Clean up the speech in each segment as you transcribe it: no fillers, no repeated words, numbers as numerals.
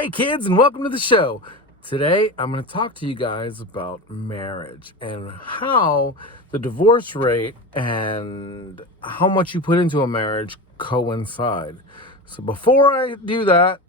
Hey kids, and welcome to the show. Today I'm going to talk to you guys about marriage and how the divorce rate and how much you put into a marriage coincide. So before I do that,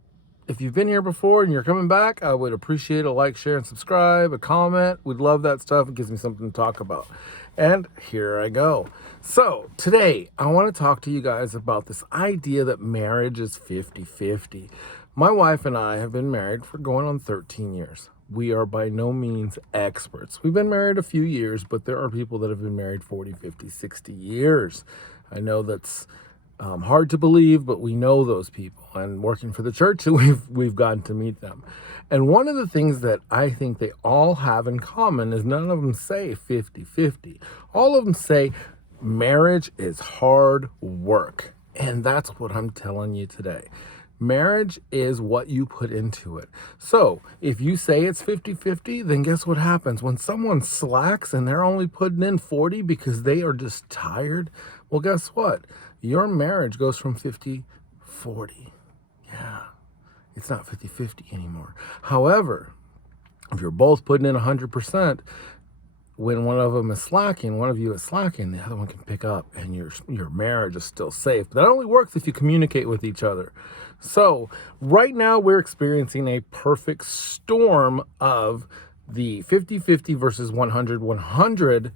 if you've been here before and you're coming back, I would appreciate a like, share, and subscribe, a comment. We'd love that stuff. It gives me something to talk about. And here I go. So today I want to talk to you guys about this idea that marriage is 50-50. My wife and I have been married for going on 13 years. We are by no means experts. We've been married a few years, but there are people that have been married 40, 50, 60 years. I know that's hard to believe, but we know those people, and working for the church, we've gotten to meet them. And one of the things that I think they all have in common is none of them say 50-50. All of them say marriage is hard work. And that's what I'm telling you today. Marriage is what you put into it. So if you say it's 50-50, then guess what happens? When someone slacks and they're only putting in 40 because they are just tired, well, guess what? Your marriage goes from 50-40. Yeah, it's not 50-50 anymore. However, if you're both putting in 100%, when one of them is slacking, one of you is slacking, the other one can pick up, and your marriage is still safe. But that only works if you communicate with each other. So right now we're experiencing a perfect storm of the 50-50 versus 100-100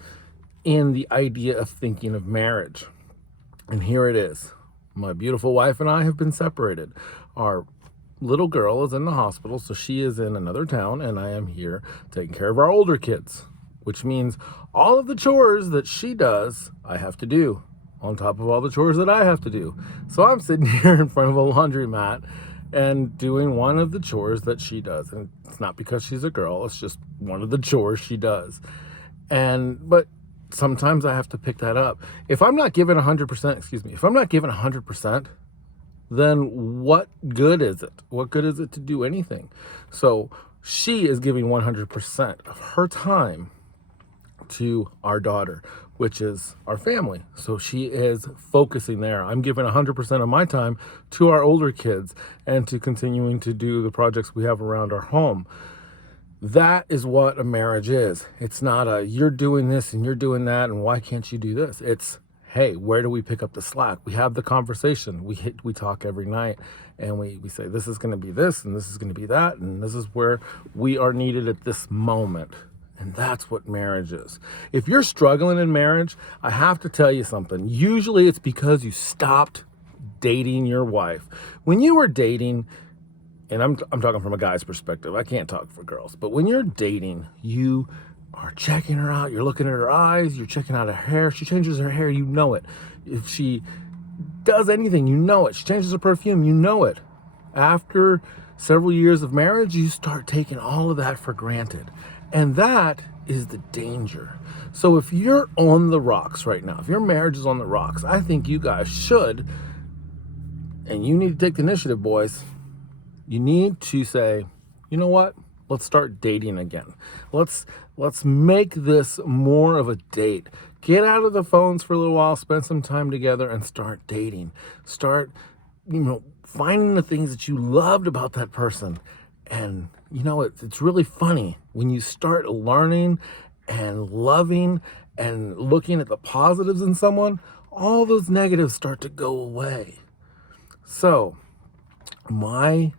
in the idea of thinking of marriage. And here it is. My beautiful wife and I have been separated. Our little girl is in the hospital, so she is in another town, and I am here taking care of our older kids, which means all of the chores that she does, I have to do, on top of all the chores that I have to do. So I'm sitting here in front of a laundromat and doing one of the chores that she does. And it's not because she's a girl, it's just one of the chores she does. But sometimes I have to pick that up. If I'm not given 100%, then what good is it? What good is it to do anything? So she is giving 100% of her time to our daughter, which is our family. So she is focusing there. I'm giving 100% of my time to our older kids and to continuing to do the projects we have around our home. That is what a marriage is. It's not a you're doing this and you're doing that and why can't you do this? It's, hey, where do we pick up the slack? We have the conversation. We talk every night, and we say this is going to be this and this is going to be that, and this is where we are needed at this moment. And that's what marriage is. If you're struggling in marriage, I have to tell you something. Usually it's because you stopped dating your wife. When you were dating, and I'm talking from a guy's perspective, I can't talk for girls, but when you're dating, you are checking her out, you're looking at her eyes, you're checking out her hair. She changes her hair, you know it. If she does anything, you know it. She changes her perfume, you know it. After several years of marriage, you start taking all of that for granted. And that is the danger. So if you're on the rocks right now, if your marriage is on the rocks, I think you guys should, and you need to take the initiative, boys. You need to say, you know what? Let's start dating again. Let's make this more of a date. Get out of the phones for a little while, spend some time together, and start dating. Start, finding the things that you loved about that person. And, it's really funny when you start learning and loving and looking at the positives in someone, all those negatives start to go away. So, my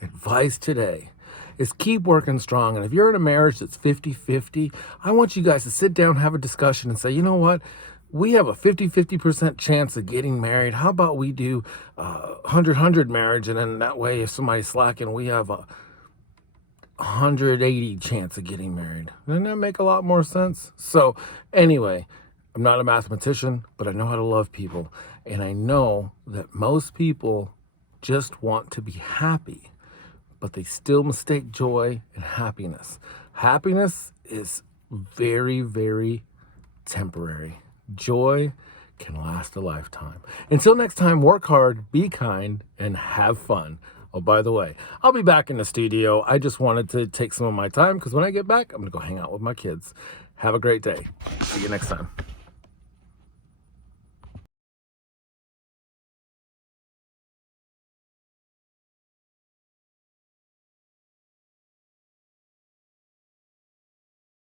advice today is keep working strong. And if you're in a marriage that's 50-50, I want you guys to sit down, have a discussion, and say, you know what? We have a 50% chance of getting married. How about we do 100-100 marriage, and then that way if somebody's slacking, we have a 180 chance of getting married. Doesn't that make a lot more sense? So anyway, I'm not a mathematician, but I know how to love people. And I know that most people just want to be happy, but they still mistake joy and happiness. Happiness is very, very temporary. Joy can last a lifetime. Until next time, work hard, be kind, and have fun. Oh, by the way, I'll be back in the studio. I just wanted to take some of my time because when I get back, I'm going to go hang out with my kids. Have a great day. See you next time.